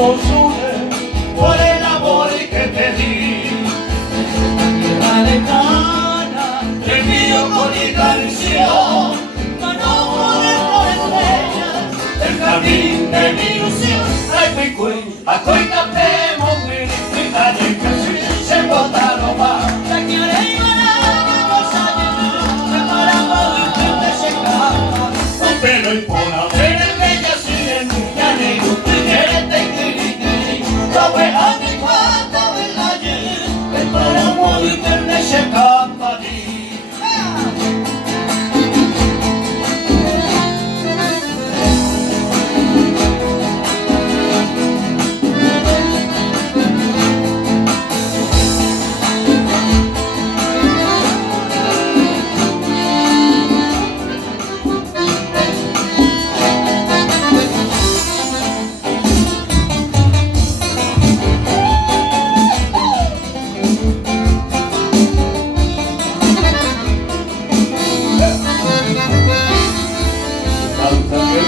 nos une por el amor que te di. Tierra lejana, Te envío con mi canción, mano por estrellas, el jardín de mi ilusión. Ay, cuy, a cuy café, móvil, mi calle casi se botaron más. la quiere y los años, preparamos y frente se cama. Un pelo y por la pena bella sirena, ya ni un triguete y quiri. La wea de cuando el ayer, preparamos y frente se cama.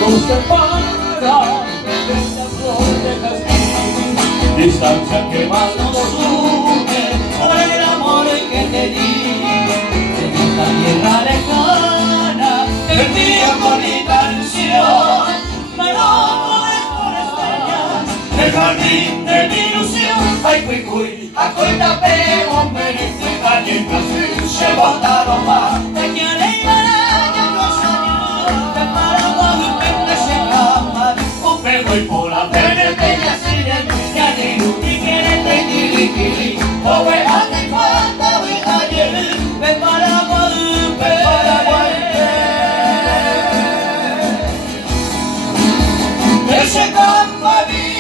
Nos separa de esta flor de jazmín, distancia que más nos une Por el amor que te di, en esta tierra lejana, te envío con mi canción, mano por estrellas, el jardín de mi ilusión. Ay, cuy, a cuy café, hombre, mi calle casi se botaron más. te quiere y araña los años, preparamos y frente se cama. Un pelo y por la pena bella sirena, ya ni un triguete y quiri. La wea de cuando el ayer, preparamos y frente se cama.